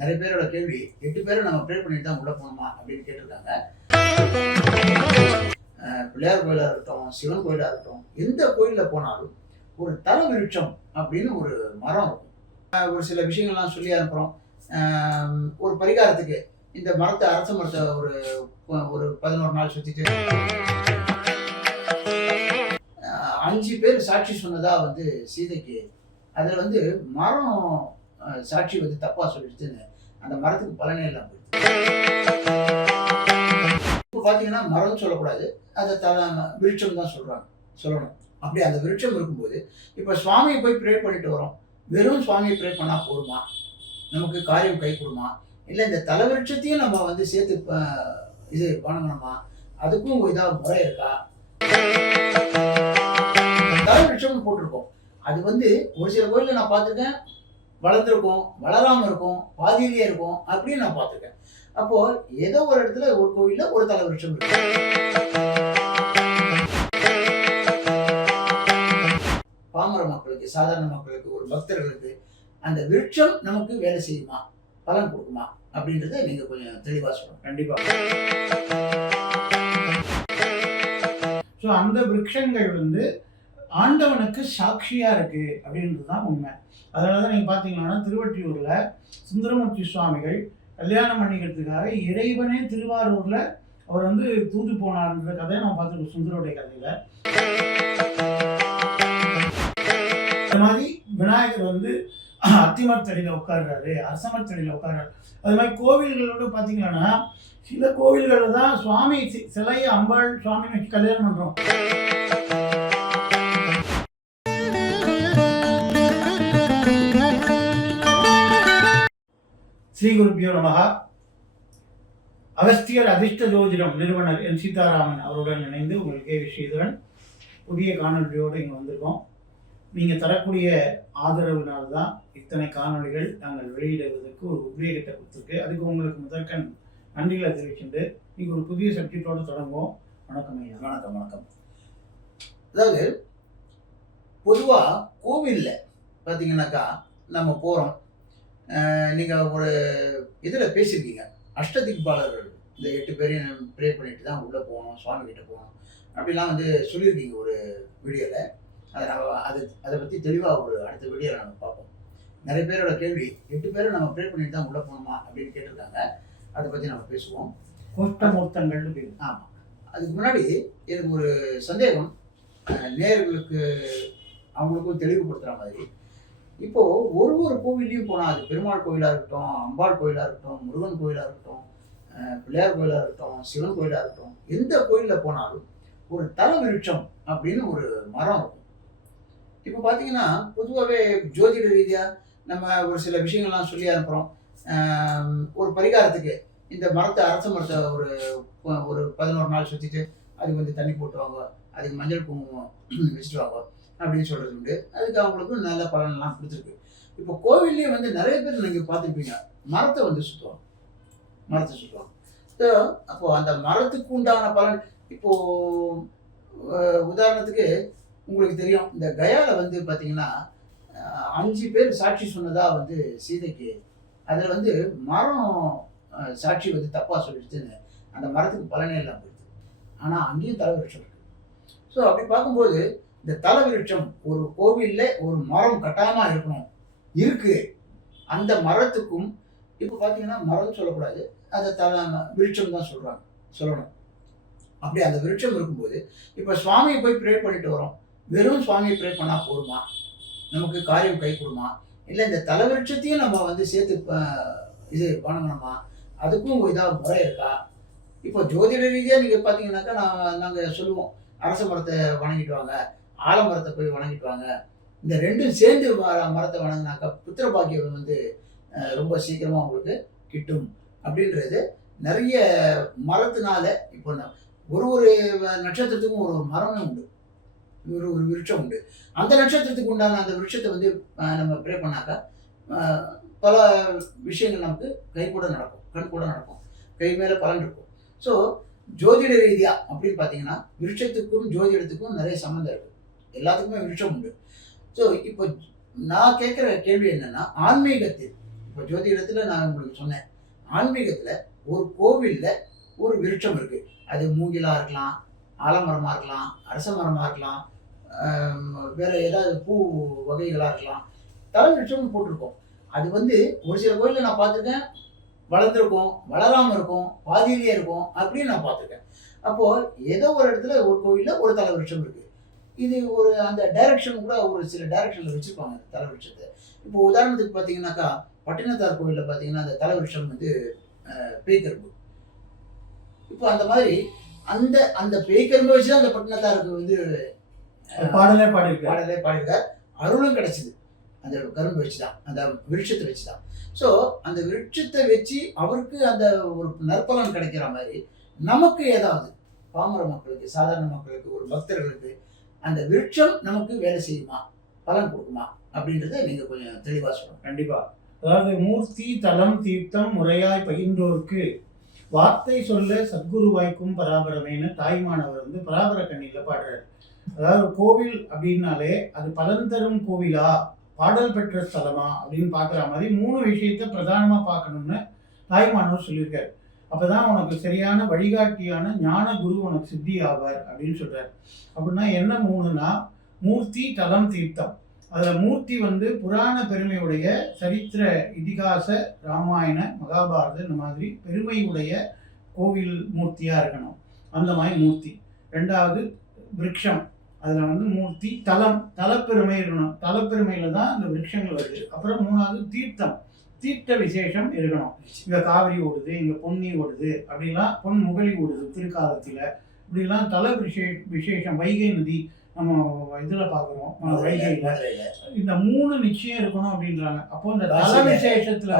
நிறைய பேரோட கேள்வி 8 பேரும் நம்ம ப்ரே பண்ணிட்டு தான் உள்ள போகணுமா அப்படின்னு கேட்டிருக்காங்க. பிள்ளையார் கோயிலா இருக்கட்டும், சிவன் கோயிலா இருக்கட்டும், எந்த கோயில்ல போனாலும் ஒரு தல விருட்சம் அப்படின்னு ஒரு மரம் இருக்கும். ஒரு சில விஷயங்கள்லாம் சொல்லி அனுப்புறோம். ஒரு பரிகாரத்துக்கு இந்த மரத்தை அரச மரத்தை ஒரு ஒரு 11 நாள் சுத்திட்டு 5 பேர் சாட்சி சொன்னதா வந்து சீதைக்கு அதுல வந்து மரம் சாட்சி வந்து தப்பா சொல்லிடுச்சுன்னு அந்த மரத்துக்கு பலனே இல்லாம போயிடுச்சு. இப்போ பாத்தீங்கன்னா மரம் சொல்லக்கூடாது, அதை விருட்சம் தான் சொல்லணும். அப்படி அந்த விருட்சம் இருக்கும்போது இப்ப சுவாமியை போய் ப்ரே பண்ணிட்டு வரோம். வெறும் சுவாமியை ப்ரே பண்ணா போதுமா? நமக்கு காரியம் கை கொடுமா? இல்லை இந்த தல விருட்சத்தையும் நம்ம வந்து சேர்த்து இது வணங்கணுமா? அதுக்கும் ஏதாவது முறை இருக்கா? தல விருட்சம்னு போட்டிருக்கோம். அது வந்து ஒரு சில கோயில்ல நான் பார்த்துருக்கேன், வளர்ந்துருக்கும், வளராம இருக்கும், பாதியிலேயே இருக்கும் அப்படின்னு நான் பார்த்துருக்கேன். அப்போ ஏதோ ஒரு இடத்துல ஒரு கோயில்ல ஒரு தல விருட்சம் இருக்கு. பாமர மக்களுக்கு, சாதாரண மக்களுக்கு, ஒரு பக்தர்களுக்கு அந்த விருட்சம் நமக்கு வேலை செய்யுமா, பலன் கொடுக்குமா அப்படின்றத நீங்க கொஞ்சம் தெளிவா சொல்லணும். கண்டிப்பா. ஸோ அந்த விருட்சங்கள் வந்து ஆண்டவனுக்கு சாட்சியா இருக்கு அப்படின்றது தான் உண்மை. அதனால தான் நீங்க பாத்தீங்கன்னா திருவொற்றியூர்ல சுந்தரமூர்த்தி சுவாமிகள் கல்யாணம் பண்ணிக்கிறதுக்காக இறைவனே திருவாரூர்ல அவர் வந்து தூது போனார்ன்ற கதையை நம்ம பார்த்துருக்கோம் சுந்தரோடைய கதையில. இந்த மாதிரி விநாயகர் வந்து அத்திமரத்தடியில் உட்கார்றாரு, அரசமரத்தடியில் உட்கார்றாரு. அது மாதிரி கோவில்களோட பார்த்தீங்கன்னா சில கோவில்களில் தான் சுவாமி சிலையை அம்பாள் சுவாமின்னு வச்சு கல்யாணம் பண்ணுறோம். ஸ்ரீ குருபியோ நமஹா. அகஸ்தியர் அதிர்ஷ்ட ஜோதிடம் நிறுவனர் என் சீதாராமன் அவருடன் இணைந்து உங்கள் கே ஸ்ரீதரன் புதிய காணொலியோடு இங்கே வந்திருக்கோம். நீங்கள் தரக்கூடிய ஆதரவுனால்தான் தான் இத்தனை காணொலிகள் நாங்கள் வெளியிடுவதற்கு ஒரு உத்வேகத்தை கொடுத்துருக்கு. அதுக்கு உங்களுக்கு முதற்கண் நன்றிகளை தெரிவிச்சுட்டு நீங்கள் ஒரு புதிய சப்ஜெக்டோடு தொடங்குவோம். வணக்கம் ஐயா. வணக்கம். அதாவது பொதுவாக கோவிலில் பார்த்தீங்கன்னாக்கா நம்ம போகிறோம். நீங்கள் ஒரு இதில் பேசியிருக்கீங்க, அஷ்டதிக்பாலர்கள் இந்த 8 பேரையும் ப்ரே பண்ணிட்டு தான் உள்ளே போகணும், சுவாமி கிட்ட போகணும் அப்படிலாம் வந்து சொல்லியிருக்கீங்க ஒரு வீடியோவில். அதை பற்றி தெளிவாக ஒரு அடுத்த வீடியோவில் நம்ம பார்ப்போம். நிறைய பேரோட கேள்வி 8 பேரும் நம்ம ப்ரே பண்ணிட்டு தான் உள்ளே போகணுமா அப்படின்னு கேட்டிருக்காங்க. அதை பற்றி நம்ம பேசுவோம். கோஷ்டமூர்த்தங்கள்னு பேர். ஆமாம். அதுக்கு முன்னாடி எனக்கு ஒரு சந்தேகம், நேயர்களுக்கு அவங்களுக்கும் தெளிவுபடுத்துகிற மாதிரி. இப்போது ஒரு கோவில்லையும் போனால், அது பெருமாள் கோயிலாக இருக்கட்டும், அம்பாள் கோயிலாக இருக்கட்டும், முருகன் கோயிலாக இருக்கட்டும், பிள்ளையார் கோயிலாக இருக்கட்டும், சிவன் கோயிலாக இருக்கட்டும், எந்த கோயிலில் போனாலும் ஒரு தல விருட்சம் அப்படின்னு ஒரு மரம் இருக்கும். இப்போ பார்த்தீங்கன்னா பொதுவாகவே ஜோதிட ரீதியாக நம்ம ஒரு சில விஷயங்கள்லாம் சொல்லி அனுப்புகிறோம். ஒரு பரிகாரத்துக்கு இந்த மரத்தை அரச மரத்தை ஒரு 11 நாள் சுற்றிட்டு அதுக்கு வந்து தண்ணி போட்டுவாங்க, அதுக்கு மஞ்சள் குங்குமம் வச்சுட்டு வாங்க அப்படின்னு சொல்கிறது உண்டு. அதுக்கு அவங்களுக்கு நல்ல பலனெல்லாம் கொடுத்துருக்கு. இப்போ கோவில்லேயே வந்து நிறைய பேர் நீங்கள் பார்த்துருப்பீங்க, மரத்தை வந்து சுற்றுவாங்க. ஸோ அப்போது அந்த மரத்துக்கு உண்டான பலன் இப்போது உதாரணத்துக்கு உங்களுக்கு தெரியும், இந்த கயாவில் வந்து பார்த்தீங்கன்னா 5 பேர் சாட்சி சொன்னதாக வந்து சீதைக்கு அதில் வந்து மரம் சாட்சி வந்து தப்பாக சொல்லிடுச்சுன்னு அந்த மரத்துக்கு பலனே இல்லாமல் போயிடுது. ஆனால் அங்கேயும் தல விருட்சம் இருக்குது. ஸோ அப்படி பார்க்கும்போது இந்த தல விருட்சம் ஒரு கோவிலில் ஒரு மரம் கட்டாயமாக இருக்கணும், இருக்குது. அந்த மரத்துக்கும் இப்போ பார்த்தீங்கன்னா மரம் சொல்லக்கூடாது, அதை விருட்சம் தான் சொல்லணும். அப்படி அந்த விருட்சம் இருக்கும்போது இப்போ சுவாமியை போய் ப்ரே பண்ணிட்டு வரோம். வெறும் சுவாமியை ப்ரே பண்ணால் போதுமா? நமக்கு காரியம் கை கொடுமா? இல்லை இந்த தல விருட்சத்தையும் நம்ம வந்து சேர்த்து இது வணங்கணுமா? அதுக்கும் ஏதாவது முறை இருக்கா? இப்போ ஜோதிட ரீதியாக நீங்கள் பார்த்தீங்கன்னாக்கா நாங்கள் சொல்லுவோம், அரச மரத்தை வணங்கிட்டு வாங்க, ஆலமரத்தை போய் வணங்கிட்டு வாங்க. இந்த ரெண்டும் சேர்ந்து மரத்தை வணங்கினாக்கா புத்திர பாக்கியம் வந்து ரொம்ப சீக்கிரமாக உங்களுக்கு கிட்டும் அப்படின்றது நிறைய மரத்தினால. இப்போ ஒரு நட்சத்திரத்துக்கும் ஒரு மரமே உண்டு, ஒரு விருட்சம் உண்டு. அந்த நட்சத்திரத்துக்கு உண்டான அந்த விருட்சத்தை வந்து நம்ம ப்ரே பண்ணாக்கா பல விஷயங்கள் நமக்கு கண் கூட நடக்கும், கை மேலே பலன் இருக்கும். ஸோ ஜோதிட ரீதியாக அப்படின்னு பார்த்தீங்கன்னா விருட்சத்துக்கும் ஜோதிடத்துக்கும் நிறைய சம்மந்தம் இருக்குது. எல்லாத்துக்குமே விருட்சம் உண்டு. ஸோ இப்போ நான் கேட்குற கேள்வி என்னென்னா, ஆன்மீகத்தில் இப்போ ஜோதிடத்துல நான் உங்களுக்கு சொன்னேன், ஆன்மீகத்துல ஒரு கோவில்ல ஒரு விருட்சம் இருக்கு. அது மூங்கிலா இருக்கலாம், ஆலமரமா இருக்கலாம், அரச மரமா இருக்கலாம், வேற ஏதாவது பூ வகைகளா இருக்கலாம். தல விருட்சம்னு போட்டிருக்கோம். அது வந்து ஒரு சில கோயில்ல நான் பார்த்துருக்கேன், வளர்ந்துருக்கும், வளராம இருக்கும், பாதியிலேயே இருக்கும், அப்படின்னு நான் பார்த்துருக்கேன். அப்போ ஏதோ ஒரு இடத்துல ஒரு கோவில்ல ஒரு தல விருட்சம் இருக்கு. இது ஒரு அந்த டைரக்ஷன் கூட ஒரு சில டைரக்ஷன்ல வச்சிருப்பாங்க அந்த தல விருட்சத்த. இப்போ உதாரணத்துக்கு பார்த்தீங்கன்னாக்கா, பட்டினத்தார் கோவில்ல பார்த்தீங்கன்னா, அந்த தல விருட்சம் வந்து பேய்க்கரும்பு. இப்போ அந்த மாதிரி அந்த அந்த பேய்க்கரும்பை வச்சு தான் அந்த பட்டினத்தாருக்கு வந்து பாடலே பாடியிருக்காரு. பாடலே பாடியிருக்கார். அருளும் கிடைச்சது. அந்த கரும்பு வச்சு தான். அந்த விருட்சத்தை வச்சு தான். ஸோ அந்த விருட்சத்தை வச்சு அவருக்கு அந்த ஒரு நற்பலன் கிடைக்கிற மாதிரி, நமக்கு ஏதாவது பாமர மக்களுக்கு, சாதாரண மக்களுக்கு, ஒரு பக்தர்களுக்கு அந்த விருட்சம் நமக்கு வேலை செய்யுமா? பலன் கொடுக்குமா? அப்படின்றத நீங்க கொஞ்சம் தெளிவா சொல்லணும். கண்டிப்பா. அதாவது மூர்த்தி, தலம், தீர்த்தம் முறையாய் பயின்றோர்க்கு வார்த்தை சொல்ல சத்குரு வாய்க்கும் பராபரமேன்னு தாய்மானவர் வந்து பராபர கண்ணியில பாடுறாரு. அதாவது கோவில் அப்படின்னாலே அது பலன் தரும் கோவிலா, பாடல் பெற்ற ஸ்தலமா அப்படின்னு பார்க்குற மாதிரி 3 விஷயத்த பிரதானமா பார்க்கணும்னு தாய்மானவர் சொல்லியிருக்காரு. அப்பதான் உனக்கு சரியான வழிகாட்டியான ஞான குரு உனக்கு சித்தி ஆவார் அப்படின்னு சொல்றாரு. அப்படின்னா என்ன 3னா, மூர்த்தி, தலம், தீர்த்தம். அதுல மூர்த்தி வந்து புராண பெருமையுடைய சரித்திர இதிகாச ராமாயண மகாபாரத இந்த மாதிரி பெருமையுடைய கோவில் மூர்த்தியா இருக்கணும். அந்த மாதிரி மூர்த்தி. 2வது விருட்சம். அதுல வந்து மூர்த்தி, தலம், தலப்பெருமை இருக்கணும். தலப்பெருமையில தான் அந்த விருட்சங்கள் வருது. அப்புறம் 3வது தீர்த்தம், தீர்த்த விசேஷம் இருக்கணும். இங்க காவிரி ஓடுது, இங்க பொன்னி ஓடுது, அப்படிலாம் பொன் முகலி ஓடுது திருக்காலத்துல, இப்படிலாம் தல விசேஷம். வைகை நதி நம்ம இதுல பாக்குறோம், வைகையில. இந்த 3 நிச்சயம் இருக்கணும் அப்படின்றாங்க. அப்போ இந்த தல விசேஷத்துல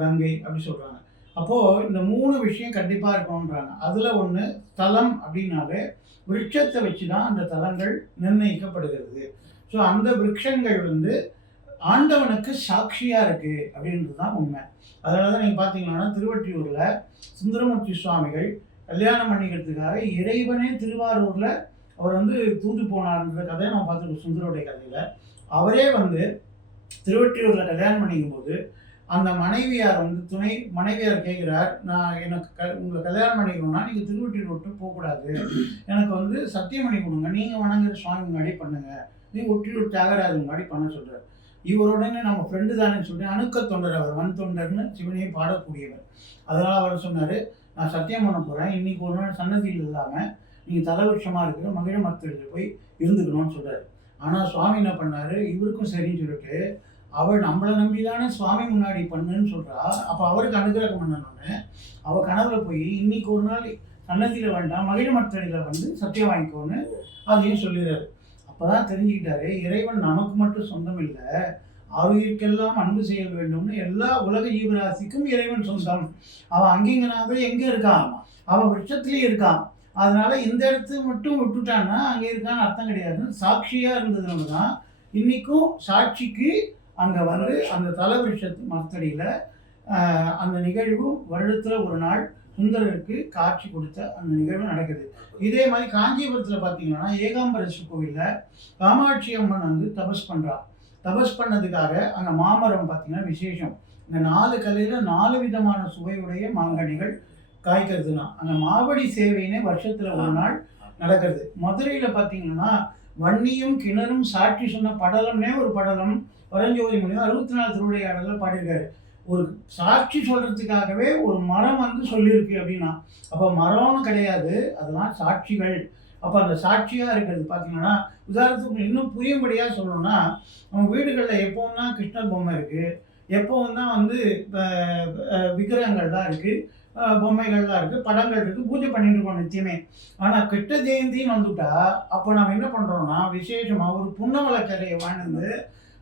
கங்கை அப்படி சொல்றாங்க. அப்போ இந்த 3 விஷயம் கண்டிப்பா இருக்கணும்ன்றாங்க. அதுல ஒண்ணு தலம் அப்படின்னாலே விருட்சத்தை வச்சுதான் அந்த தலங்கள் நிர்ணயிக்கப்படுகிறது. ஸோ அந்த விருட்சங்கள் வந்து ஆண்டவனுக்கு சாட்சியா இருக்கு அப்படின்றதுதான் உண்மை. அதனாலதான் நீங்க பாத்தீங்கன்னா திருவொற்றியூர்ல சுந்தரமூர்த்தி சுவாமிகள் கல்யாணம் பண்ணிக்கிறதுக்காக இறைவனே திருவாரூர்ல அவர் வந்து தூது போனார்ன்ற கதையை நம்ம பார்த்துருக்கோம் சுந்தரோடைய கதையில. அவரே வந்து திருவொற்றியூர்ல கல்யாணம் பண்ணிக்கும் போது அந்த மனைவியார் வந்து துணை மனைவியார் கேட்கிறார், நான் எனக்கு உங்களை கல்யாணம் பண்ணிக்கணும்னா நீங்க திருவொற்றியூர் விட்டு போகக்கூடாது, எனக்கு வந்து சத்தியம் பண்ணி கொடுங்க, நீங்க வணங்குற சுவாமி முன்னாடி பண்ணுங்க, நீங்க ஒற்றியூர் தியாகராஜன் முன்னாடி பண்ண சொல்றாரு. இவருடனே நம்ம ஃப்ரெண்டு தானே சொல்லிட்டு அணுக்க தொண்டர், அவர் வன் தொண்டர்னு சிவனையும் பாடக்கூடியவர். அதனால அவர் சொன்னாரு, நான் சத்தியம் பண்ண போறேன், இன்னைக்கு ஒரு நாள் சன்னதியில் இல்லாம நீங்க தலைவருஷமா இருக்கிற மகிழ மரத்தில் போய் இருந்துக்கணும்னு சொல்றாரு. ஆனா சுவாமி என்ன பண்ணாரு, இவருக்கும் சரின்னு சொல்லிட்டு அவள் நம்மளை நம்பிதானே சுவாமி முன்னாடி பண்ணுன்னு சொல்றா. அப்ப அவருக்கு அனுகிரகம் பண்ணணும்னு அவ கனவுல போய் இன்னைக்கு ஒரு நாள் சன்னதியில வேண்டாம் மகிழ மரத்தடியில வந்து சத்தியம் வாங்கிக்கோன்னு அதையும் சொல்லிடுறாரு. அப்பதான் தெரிஞ்சுக்கிட்டாரு, இறைவன் நமக்கு மட்டும் சொந்தம் இல்லை, ஆவியர்க்கெல்லாம் அன்பு செய்ய வேண்டும்னு எல்லா உலக ஜீவராசிக்கும் இறைவன் சொந்தம். அவன் அங்கீங்கனாவே எங்க இருக்கான், அவன் விருட்சத்திலேயே இருக்கான். அதனால இந்த இடத்து மட்டும் விட்டுட்டான்னா அங்க இருக்கான்னு அர்த்தம் கிடையாது. சாட்சியா இருந்ததுனால தான் இன்னைக்கும் சாட்சிக்கு அங்க வந்து அந்த தல விருட்சத்து மரத்தடியில அந்த நிகழ்வு வருடத்துல ஒரு நாள் சுந்தரருக்கு காட்சி கொடுத்த அந்த நிகழ்வு நடக்குது. இதே மாதிரி காஞ்சிபுரத்துல பாத்தீங்கன்னா ஏகாம்பரேஸ்வரர் கோவில்ல காமாட்சி அம்மன் வந்து தபஸ் பண்றா. தபஸ் பண்ணதுக்காக அங்க மாமரம் பாத்தீங்கன்னா விசேஷம். இந்த 4 கலையில 4 விதமான சுவையுடைய மாங்கனிகள் காய்க்கிறதுனா அங்க மாவடி சேவையினே வருஷத்துல ஒரு நாள் நடக்கிறது. மதுரையில பாத்தீங்கன்னா வன்னியும் கிணறும் சாட்சி சொன்ன படலம்னே ஒரு படலம் பரஞ்சோதி முனிவர் 64 திருவிளையாடல பாடியிருக்காரு. ஒரு சாட்சி சொல்றதுக்காகவே ஒரு மரம் வந்து சொல்லியிருக்கு அப்படின்னா, அப்போ மரம்னு கிடையாது, அதெல்லாம் சாட்சிகள். அப்போ அந்த சாட்சியா இருக்கிறது பார்த்தீங்கன்னா, உதாரணத்துக்கு இன்னும் புரியும்படியா சொல்லணும்னா, நம்ம வீடுகளில் எப்பவும் தான் கிருஷ்ணர் பொம்மை இருக்கு, எப்பவும் தான் வந்து விக்கிரகங்கள் தான் இருக்கு, பொம்மைகள்லாம் இருக்கு, படங்கள் இருக்கு, பூஜை பண்ணிட்டு இருக்கோம் நித்தியமே. ஆனா கிருஷ்ண ஜெயந்தின்னு வந்துட்டா அப்போ நம்ம என்ன பண்றோம்னா விசேஷமா ஒரு புன்னமலக்கரையை வாழ்ந்து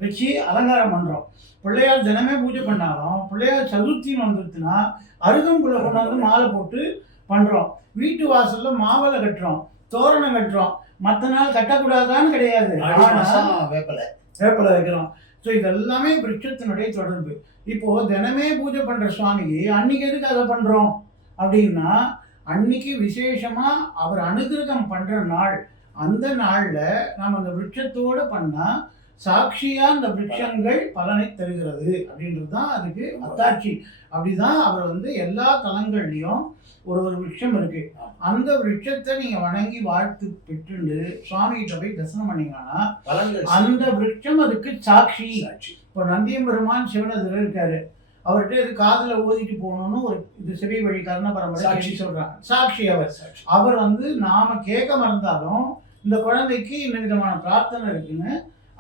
வச்சு அலங்காரம் பண்றோம். பிள்ளையார் தினமே பூஜை பண்ணாலும் பிள்ளையார் சதுர்த்தின்னு வந்துருச்சுன்னா அருகம்புல கொண்டாந்து மாலை போட்டு பண்றோம். வீட்டு வாசல்ல மாவலை கட்டுறோம், தோரணம் கட்டுறோம். மற்ற நாள் கட்டக்கூடாதான்னு கிடையாது, வேப்பலை வைக்கிறோம். ஸோ இதெல்லாமே விருட்சத்தினுடைய தொடர்பு. இப்போ தினமே பூஜை பண்ற சுவாமிக்கு அன்னைக்கு எதுக்கு அதை பண்றோம் அப்படின்னா, அன்னைக்கு விசேஷமா அவர் அனுகிரகம் பண்ற நாள். அந்த நாள்ல நம்ம அந்த விருட்சத்தோட பண்ணா சாட்சியா அந்த விருட்சங்கள் பலனை தருகிறது அப்படின்றது தான் அதுக்கு அத்தாட்சி. அப்படிதான் அவர் வந்து எல்லா தலங்கள்லையும் ஒரு ஒரு விருட்சம் இருக்கு. அந்த விருட்சத்தை நீங்க வணங்கி வாழ்த்து பெற்றுண்டு சுவாமி கிட்ட போய் தரிசனம் பண்ணீங்கன்னா அந்த விருட்சம் அதுக்கு சாட்சி. இப்போ நந்தியம்பெருமான் சிவனதுல இருக்காரு, அவர்கிட்ட இது காதுல ஓதிட்டு போகணும்னு ஒரு இது செவி வழி கர்ண பரம்பரை சொல்றாங்க. சாட்சி அவர் வந்து நாம கேட்க மறந்தாலும் இந்த குழந்தைக்கு இந்த விதமான பிரார்த்தனை இருக்குன்னு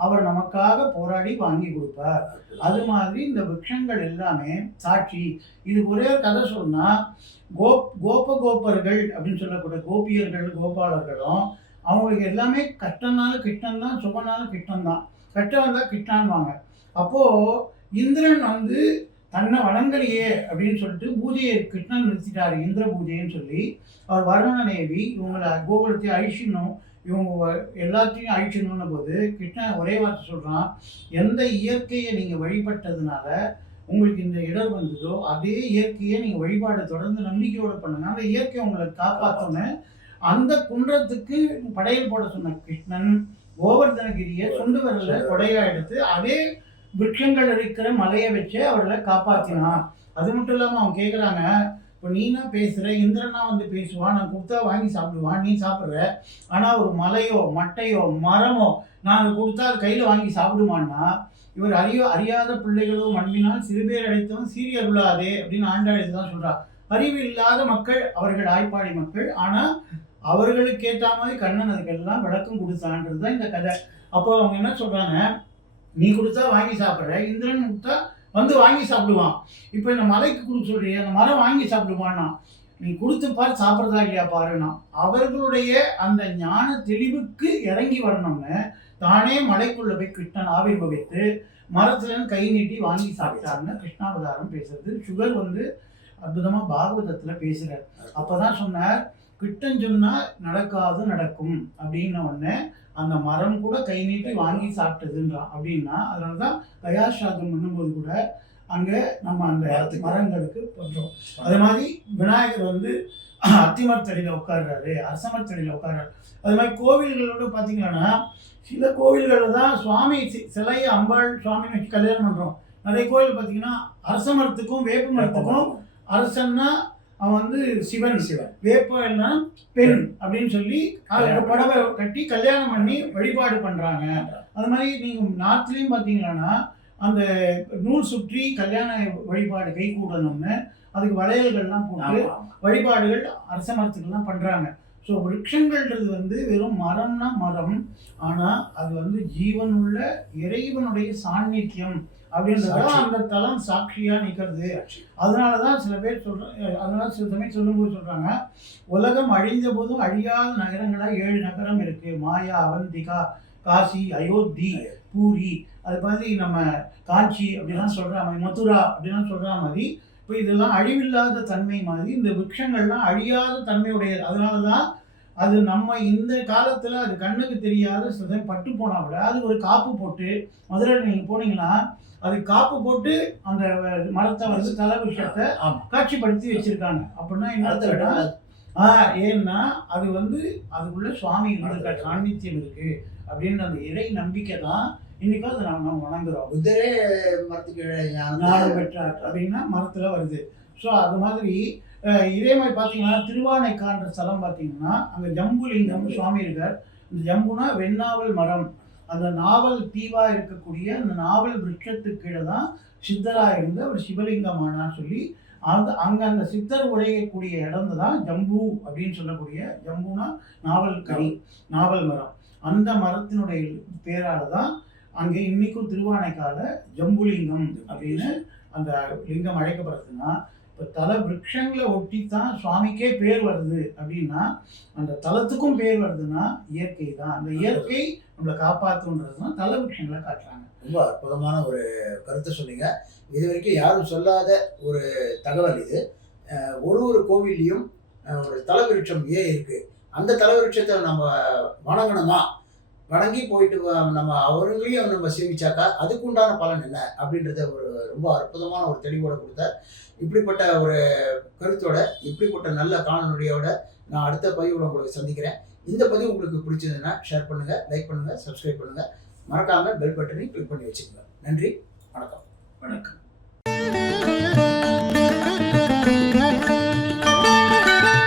அவர் நமக்காக போராடி வாங்கி கொடுப்பார். அது மாதிரி இந்த விருட்சங்கள் எல்லாமே சாட்சி. இது ஒரே கதை சொன்னா கோபர்கள் அப்படின்னு சொல்லக்கூடிய கோபியர்கள் கோபாலர்களும் அவங்களுக்கு எல்லாமே கஷ்டம்னாலும் கிருஷ்ணன் தான், சுகனாலும் கிருஷ்ணன் தான், கஷ்டம் வந்தால் கிருஷ்ணான்வாங்க. அப்போ இந்திரன் வந்து தன்னை வணங்கலையே அப்படின்னு சொல்லிட்டு பூஜையை கிருஷ்ணன் நிறுத்திட்டாரு, இந்திர பூஜைன்னு சொல்லி. அவர் வருணனேவி இவங்களை கோகுலத்தை அழிச்சிடணும், இவங்க எல்லாத்தையும் அழிச்சிடணும்னு போது கிருஷ்ணன் ஒரே வார்த்தை சொல்கிறான், எந்த இயற்கையை நீங்கள் வழிபட்டதுனால உங்களுக்கு இந்த இடர் வந்ததோ அதே இயற்கையை நீங்கள் வழிபாடு தொடர்ந்து நம்பிக்கையோடு பண்ணுங்க, அந்த இயற்கை உங்களை காப்பாற்றணும். அந்த குன்றத்துக்கு படையல் போட சொன்ன கிருஷ்ணன் கோவர்தனகிரியை சொண்டு வரல கொடையா எடுத்து அதே விருட்சங்கள் இருக்கிற மலையை வச்சு அவர்களை காப்பாற்றினான். அது மட்டும் இல்லாமல் அவங்க கேட்குறாங்க, இப்போ நீனா பேசுகிற, இந்திரனா வந்து பேசுவான், நான் கொடுத்தா வாங்கி சாப்பிடுவான், நீ சாப்பிட்ற, ஆனால் ஒரு மலையோ மட்டையோ மரமோ நாங்கள் கொடுத்தா அது கையில் வாங்கி சாப்பிடுமான்னா இவர் அறியாத பிள்ளைகளோ மண்பினால் சிறுபேர் அடைத்தவன் சீரியருளாதே அப்படின்னு ஆண்டாள் தான் சொல்கிறார். அறிவு இல்லாத மக்கள் அவர்கள் ஆய்ப்பாடி மக்கள், ஆனால் அவர்களுக்கு ஏற்ற மாதிரி கண்ணன் அதுக்கெல்லாம் விளக்கம் கொடுத்தான்றது தான் இந்த கதை. அப்போ அவங்க என்ன சொல்கிறாங்க, நீ கொடுத்தா வாங்கி சாப்பிட்ற, இந்திரன் கொடுத்தா வந்து வாங்கி சாப்பிடுவான், இப்போ இந்த மலைக்கு கொடுக்க சொல்றிய அந்த மரம் வாங்கி சாப்பிடுவான்னா நீ கொடுத்து பார் சாப்பிட்றதா இல்லையா பாருன்னா. அவர்களுடைய அந்த ஞான தெளிவுக்கு இறங்கி வரணும்னு தானே மலைக்குள்ள போய் கிருஷ்ணன் ஆவிர்வவித்து மரத்துலன்னு கை நீட்டி வாங்கி சாப்பிட்டாருன்னு கிருஷ்ணாவதாரம் பேசுறது. சுகர் வந்து அற்புதமா பாகவதத்துல பேசுறார். அப்பதான் சொன்னார், கிருஷ்ணன் சொன்னா நடக்காது நடக்கும் அப்படின்ன உடனே அந்த மரம் கூட கை நீட்டி வாங்கி சாப்பிட்டதுன்றான். அப்படின்னா அதனாலதான் கயாசாதம் பண்ணும்போது கூட அங்க நம்ம அந்த மரங்களுக்கு பண்றோம். அதே மாதிரி விநாயகர் வந்து அத்திமரத்தடியில உட்கார்றாரு, அரசமரத்தடியில உட்கார்றாரு. அது மாதிரி கோவில்களோட பாத்தீங்கன்னா சில கோவில்களில் தான் சுவாமி சிலையை அம்பாள் சுவாமின்னு வச்சு கல்யாணம் பண்றோம். நிறைய கோவில் பார்த்தீங்கன்னா அரச மரத்துக்கும் வேப்ப மரத்துக்கும் அரசன்னா அவன் வந்து சிவன், வேப்பன்னா பெண் அப்படின்னு சொல்லி புடவை கட்டி கல்யாணம் பண்ணி வழிபாடு பண்றாங்க. அது மாதிரி நீங்க நார்த்லயும் பார்த்தீங்கன்னா அந்த நூல் சுற்றி கல்யாண வழிபாடு கை கூடணும்னு அதுக்கு வளையல்கள்லாம் போட்டு வழிபாடுகள் அரச மரத்துக்கெல்லாம் பண்றாங்க. ஸோ விருட்சங்கள்ன்றது வந்து வெறும் மரம்னா மரம், ஆனால் அது வந்து ஜீவனுள்ள இறைவனுடைய சாநித்தியம் அப்படின்றத அந்த தலம் சாட்சியாக நிற்கிறது. அதனால தான் சில பேர் அதனால சில சமயம் சொல்லும்போது சொல்கிறாங்க, உலகம் அழிந்த போதும் அழியாத நகரங்களாக 7 நகரம் இருக்குது. மாயா, அவந்திகா, காசி, அயோத்தி, பூரி, அது மாதிரி நம்ம காஞ்சி அப்படிலாம் சொல்கிற மாதிரி, மதுரா அப்படிலாம் சொல்கிற மாதிரி இப்போ இதெல்லாம் அழிவில்லாத தன்மை மாதிரி இந்த விருட்சங்கள்லாம் அழியாத தன்மையுடையது. அதனால தான் அது நம்ம இந்த காலத்தில் அது கண்ணுக்கு தெரியாத சில பட்டு போனால் கூட அது ஒரு காப்பு போட்டு, மதுரையில் நீங்கள் போனீங்கன்னா அது காப்பு போட்டு அந்த மரத்தை வந்து தலை விஷயத்தை காட்சிப்படுத்தி வச்சிருக்காங்க. அப்படின்னா என்ன, ஏன்னா அது வந்து அதுக்குள்ள சுவாமி இருக்க சாநித்தியம் இருக்கு அப்படின்னு அந்த இறை நம்பிக்கை தான் இன்னைக்கும் அதை நம்ம வணங்குறோம். புத்தரே மரத்துக்கு ஞானம் பெற்றார் அப்படின்னா மரத்துல வருது. ஸோ அது மாதிரி இதே மாதிரி பார்த்தீங்கன்னா திருவானைக்கான்ற ஸ்தலம் பார்த்தீங்கன்னா அங்கே ஜம்புலிங்கம் சுவாமி இருக்கார். இந்த ஜம்புனா வெண்ணாவல் மரம், அந்த நாவல் தீவாக இருக்கக்கூடிய அந்த நாவல் விருட்சத்துக்கு கீழே தான் சித்தராக இருந்த ஒரு சிவலிங்கமானான்னு சொல்லி அங்கே அந்த சித்தர் உடையக்கூடிய இடம் தான் ஜம்பு அப்படின்னு சொல்லக்கூடிய, ஜம்புனா நாவல் கனி, நாவல் மரம். அந்த மரத்தினுடைய பேரால தான் அங்கே இன்னைக்கும் திருவானைக்கால ஜம்புலிங்கம் அப்படின்னு அந்த லிங்கம் அழைக்கப்படுறதுன்னா, இப்போ தல விருட்சங்களை ஒட்டி தான் சுவாமிக்கே பேர் வருது. அப்படின்னா அந்த தலத்துக்கும் பேர் வருதுன்னா இயற்கை தான். அந்த இயற்கை நம்மளை காப்பாற்றுன்றது தான் தல விருட்சங்களை காட்டுறாங்க. ரொம்ப அற்புதமான ஒரு கருத்தை சொன்னீங்க. இது வரைக்கும் யாரும் சொல்லாத ஒரு தகவல் இது. ஒரு கோவில்லையும் ஒரு தலவிருட்சம் ஏன் இருக்கு, அந்த தலவிருட்சத்தை நம்ம வணங்கணுமா, வணங்கி போயிட்டு நம்ம அவங்களையும் நம்ம சேவிச்சாக்கா அதுக்கு உண்டான பலன் என்ன அப்படின்றத ஒரு ரொம்ப அற்புதமான ஒரு தெளிவோட கொடுத்தார். இப்படிப்பட்ட ஒரு கருத்தோட, இப்படிப்பட்ட நல்ல காணொலியோட நான் அடுத்த பதிவோட உங்களுக்கு சந்திக்கிறேன். இந்த பதிவு உங்களுக்கு பிடிச்சதுன்னா ஷேர் பண்ணுங்க, லைக் பண்ணுங்க, சப்ஸ்கிரைப் பண்ணுங்க. மறக்காமல் பெல் பட்டனை கிளிக் பண்ணி வச்சுக்கோங்க. நன்றி, வணக்கம். வணக்கம்.